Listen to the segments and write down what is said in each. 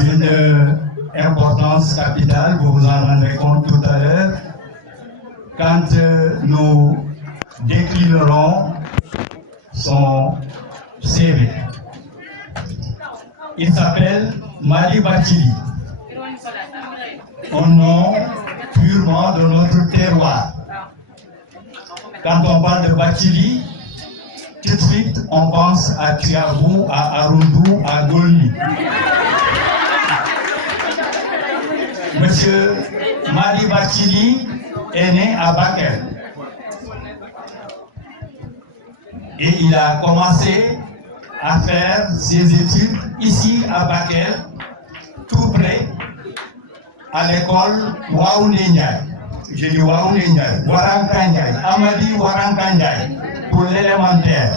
d'une importance capitale, vous vous en rendrez compte tout à l'heure, quand nous déclinerons son CV. Il s'appelle Madi Bathily, un nom purement de notre terroir. Quand on parle de Bathily, tout de suite on pense à Tiabou, à Arundou, à Golmi. Monsieur Madi Bathily est né à Bakel. Et il a commencé à faire ses études ici à Bakel, tout près, à l'école Waoundé Ndiaye. Je dis Waoundé Ndiaye, Waranka Ndiaye, Amadi Waranka Ndiaye, pour l'élémentaire.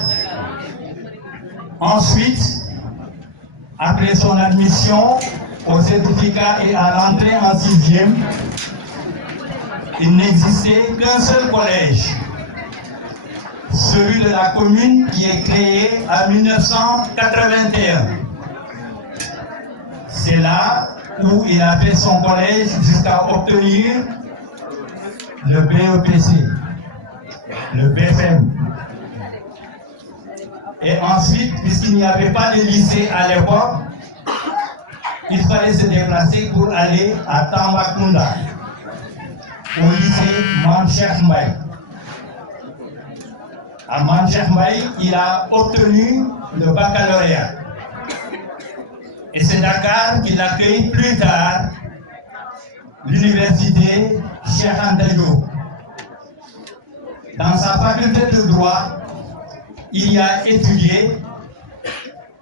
Ensuite, après son admission au certificat et à l'entrée en 6e, il n'existait qu'un seul collège, celui de la commune qui est créé en 1981. C'est là où il a fait son collège jusqu'à obtenir le BEPC, le BFM. Et ensuite, puisqu'il n'y avait pas de lycée à l'époque, il fallait se déplacer pour aller à Tambacounda, au lycée Mamcheikh Mbaye. À Mamcheikh Mbaye, il a obtenu le baccalauréat. Et c'est Dakar qui l'accueille plus tard, l'université Cheikh Anta Diop. Dans sa faculté de droit, il y a étudié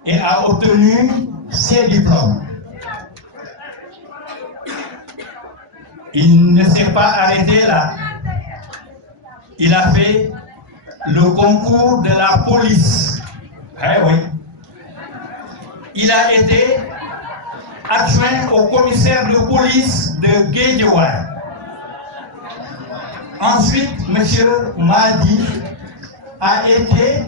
et a obtenu ses diplômes. Il ne s'est pas arrêté là. Il a fait le concours de la police. Eh oui. Il a été adjoint au commissaire de police de Guédiawaye. Ensuite, M. Madi a été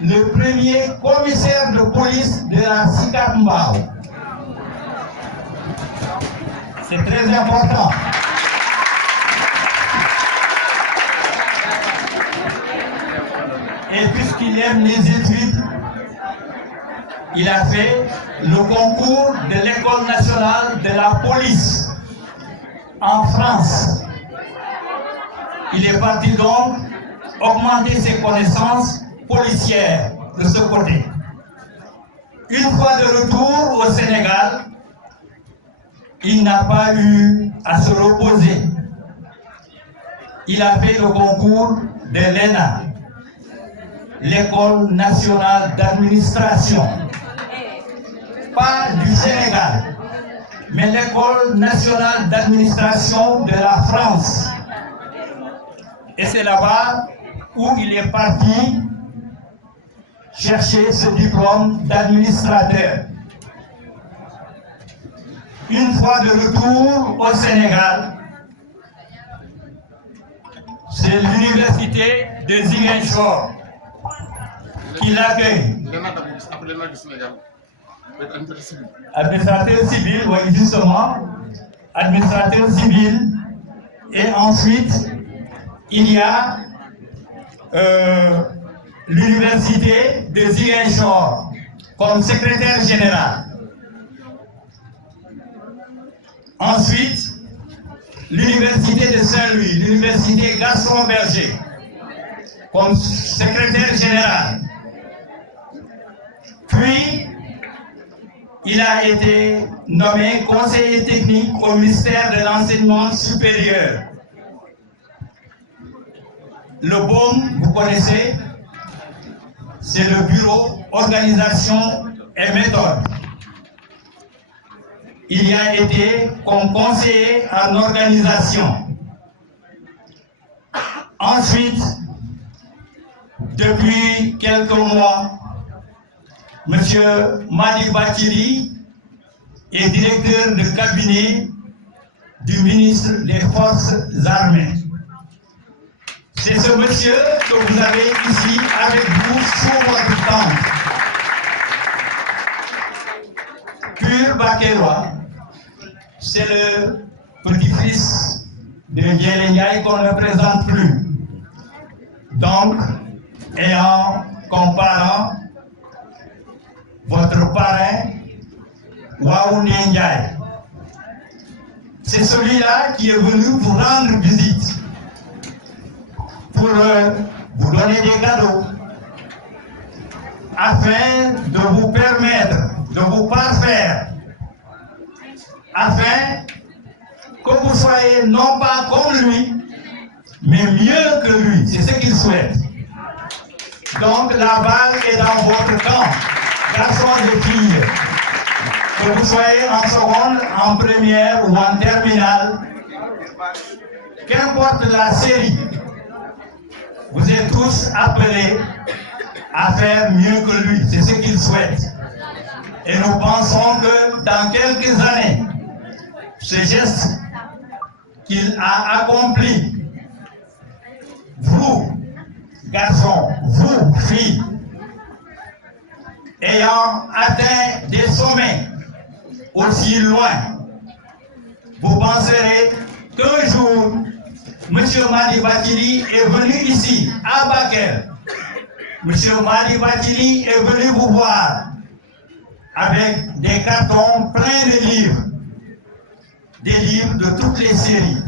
le premier commissaire de police de la Sicap Mbao. C'est très important. Et puisqu'il aime les études, il a fait le concours de l'École nationale de la police en France. Il est parti donc augmenter ses connaissances policières de ce côté. Une fois de retour au Sénégal, il n'a pas eu à se reposer. Il a fait le concours de l'ENA, l'École nationale d'administration. Pas du Sénégal, mais l'École nationale d'administration de la France. Et c'est là-bas où il est parti chercher ce diplôme d'administrateur. Une fois de retour au Sénégal, c'est l'université de Ziguinchor qui l'accueille. Administrateur civil, oui, justement, administrateur civil. Et ensuite, il y a l'université de Ziguinchor comme secrétaire général. Ensuite, l'université de Saint-Louis, l'université Gaston Berger comme secrétaire général. Puis, il a été nommé conseiller technique au ministère de l'Enseignement supérieur. Le BOM, vous connaissez, c'est le bureau organisation et méthode. Il y a été comme conseiller en organisation. Ensuite, depuis quelques mois, M. Madi Bathily est directeur de cabinet du ministre des Forces armées. C'est ce monsieur que vous avez ici avec vous sous votre tente. Puis pur bakérois, c'est le petit-fils de Ndiaye qu'on ne présente plus. Donc, ayant comme parent votre parrain, Waoundé Ndiaye. C'est celui-là qui est venu vous rendre visite pour vous donner des cadeaux afin de vous permettre de vous parfaire, afin que vous soyez non pas comme lui, mais mieux que lui. C'est ce qu'il souhaite. Donc la balle est dans votre camp, garçons et filles. Que vous soyez en seconde, en première ou en terminale, qu'importe la série, vous êtes tous appelés à faire mieux que lui. C'est ce qu'il souhaite. Et nous pensons que dans quelques années, ce geste qu'il a accompli, vous, garçons, vous, filles, ayant atteint des sommets aussi loin, vous penserez qu'un jour, M. Madi Bakili est venu ici, à Bakel. M. Madi Bakili est venu vous voir avec des cartons pleins de livres, des livres de toutes les séries.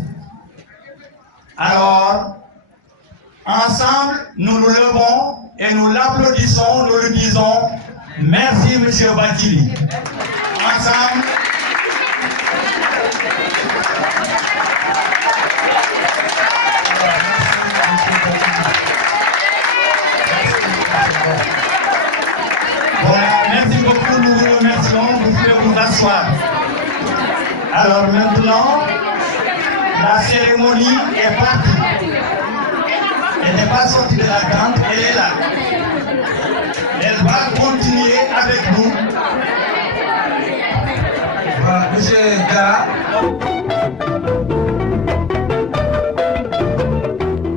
Alors, ensemble, nous nous levons et nous l'applaudissons, nous lui disons merci M. Bakili. Ensemble, voilà, merci beaucoup, nous vous remercions, vous pouvez vous asseoir. Alors maintenant, la cérémonie est partie. Elle n'est pas sortie de la tente, elle est là. Elle va continuer avec nous. Monsieur Gara.